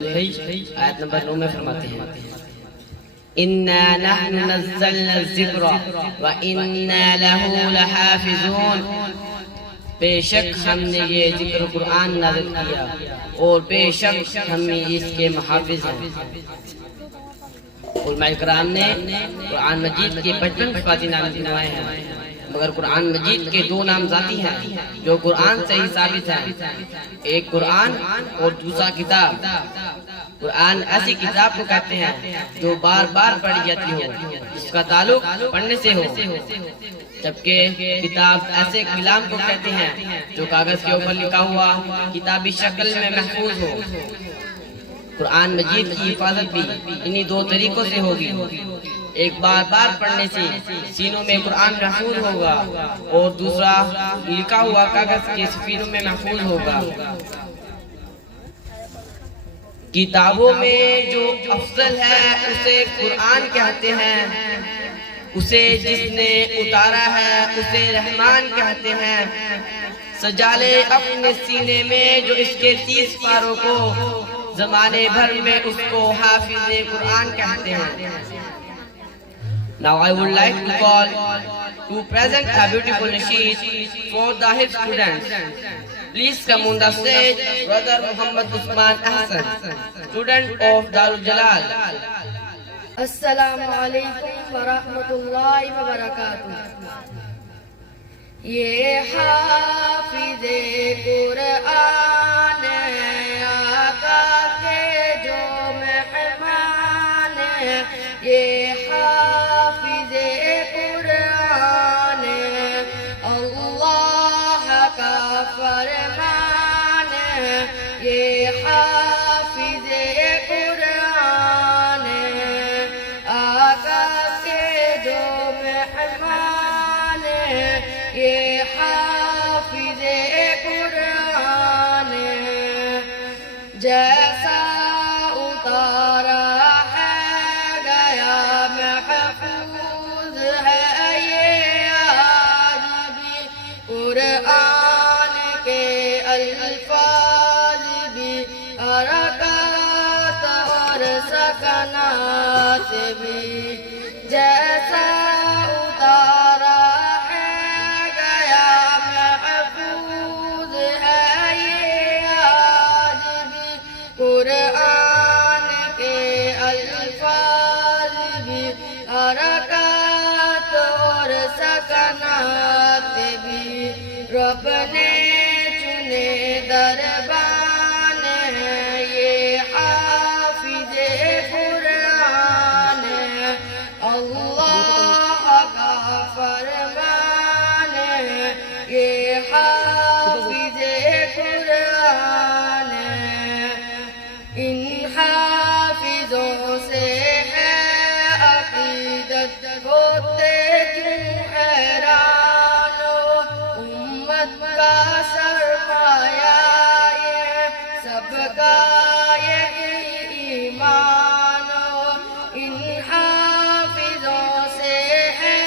آیت نمبر 9 میں فرماتے ہیں اِنَّا نَحْنُ نَزَّلْنَا الذِّكْرَ وَإِنَّا لَهُ لَحَافِظُونَ، بے شک ہم نے یہ ذکر قرآن نازل کیا اور بے شک ہم اس کے محافظ ہیں۔ علماء کرام نے قرآن مجید کے 55 صفاتی نام گنوائے ہیں، مگر قرآن مجید کے 2 نام ذاتی ہیں جو قرآن سے ہی ثابت ہیں، ایک قرآن اور دوسرا کتاب۔ قرآن ایسی کتاب کو کہتے ہیں جو بار بار پڑھی جاتی ہو، جس کا تعلق پڑھنے سے ہو، جبکہ کتاب ایسے کلام کو کہتے ہیں جو کاغذ کے اوپر لکھا ہوا کتابی شکل میں محفوظ ہو۔ قرآن مجید کی حفاظت بھی انہی 2 طریقوں سے ہوگی، ایک بار بار پڑھنے سے سینوں میں قرآن محفوظ ہوگا اور دوسرا لکھا ہوا کاغذ کے صفحوں میں محفوظ ہوگا۔ کتابوں میں جو افضل ہے اسے قرآن کہتے ہیں، اسے جس نے اتارا ہے اسے رحمان کہتے ہیں، سجا لے اپنے سینے میں جو اس کے 30 پاروں کو، زمانے بھر میں اس کو حافظ قرآن کہتے ہیں۔ Now I would like to call to present a beautiful nasheed for the Hifz students. Please come on the stage, Brother Muhammad Usman Ahsan, student of Darul Jalal. السلام علیکم ورحمۃ اللہ وبرکاتہ۔ یہ حافظ قرآن آقا کے جو مہمان ہیں، یہ حافظ قرآن اللہ کا فرمان ہے، یہ حافظ قرآن آقا کے جو مہمان ہیں، یہ حافظ قرآن جیسا اتارا ہے گیا محفوظ ہے، یہ آج بھی قرآن کے الفاظ بھی، حرکات اور سکنات بھی، جیسا اتارا ہے گیا محفوظ ہے، یہ آج بھی قرآن کے الفاظ بھی، حرکات اور سکنات بھی، رب نے چنے دربان ہے، یہ حافظ قرآن ہے، اللہ کا فرمان ہے، یہ حافظ قرآن ہے۔ ان حافظوں سے ہے عقیدت، ہوتے کیوں حیران ہو، امت کا سرمایہ یہ سب کا یہی ایمان ہو، ان حافظوں سے ہے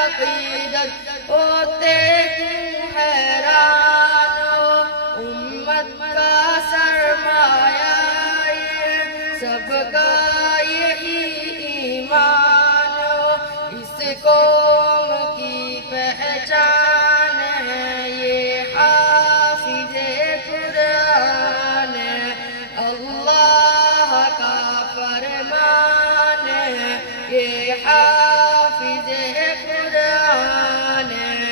عقیدت، ہوتے کیوں حیران ہو، امت کا سرمایہ یہ سب کا یہی ایمان ہو، اس قوم کی پہچان ہے، یہ حافظ قرآن ہے، اللہ کا فرمان ہے، یہ حافظ قرآن ہے۔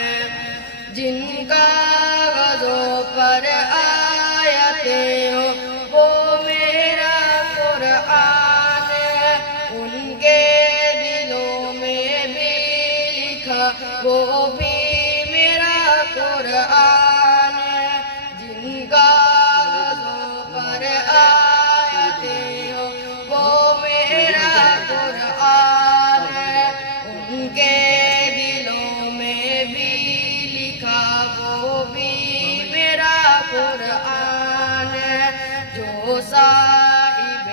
جن کاغذوں پر آیتیں ہوں وہ میرا قرآن ہے، ان کے دلوں میں بھی لکھا وہ بھی میرا قرآن ہے۔ جن کاغذوں پر آیتیں ہوں وہ میرا قرآن ہے، ان کے دلوں میں بھی لکھا وہ بھی میرا قرآن ہے، جو صاحب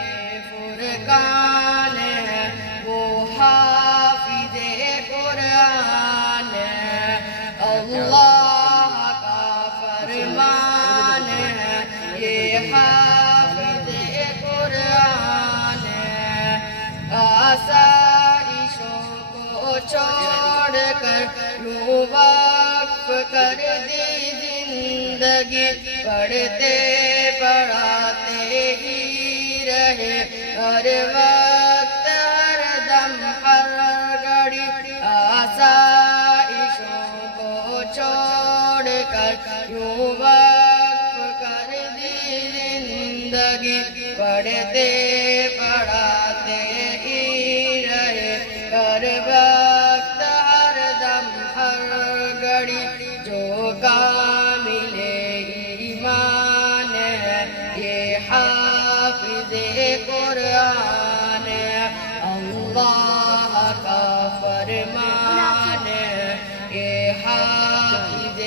فرقان ہے وہ حافظ قرآن ہے۔ وقف کر دی زندگی پڑھتے پڑھاتے ہی رہے ہر وقت ہر دم ہر گھڑی آسائشوں کو چھوڑ کر یوں وقف کر دی زندگی پڑھتے پڑھاتے ہی رہے ہر وقت ہر دم ہر گھڑی جو کامل ایمان ہے یہ حافظ قرآن ہے اللہ کا فرمان ہے یہ حافظ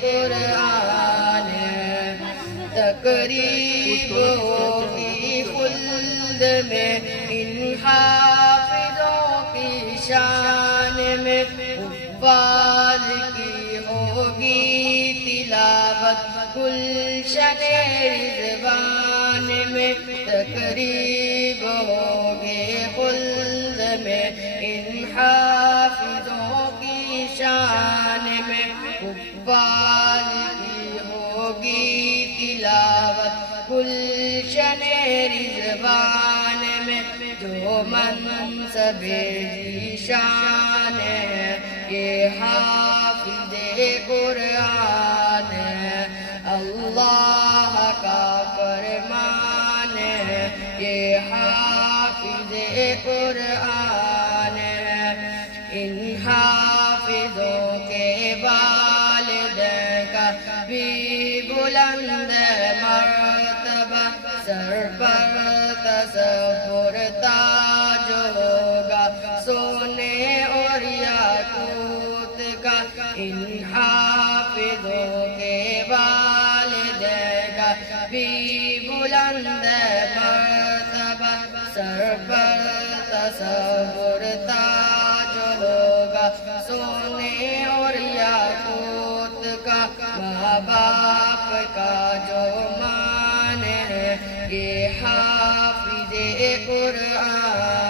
قرآن ہے تقریب ہوگی خلد میں ان حافظوں کی شان میں حفاظ کی ہوگی تلاوت گلشن رضوان میں تقریب ہوگی خلد میں ان حافظوں کی شان میں حفاظ کی ہوگی تلاوت گلشن رضوان میں جو منصب ذیشان ہے یہ حافظ قرآن ہے اللہ کا فرمان ہے یہ حافظ قرآن ہے ان حافظوں کے والدین کا بھی بلند مرتبہ سر پر تصور تاج ہوگا سونے اور یاقوت کا ان حافظوں کے والدین کا بھی بلند مرتبہ سر پر تصور تاج ہوگا سونے اور یاقوت کا ماں باپ کا جو مان ہے یہ حافظ قرآن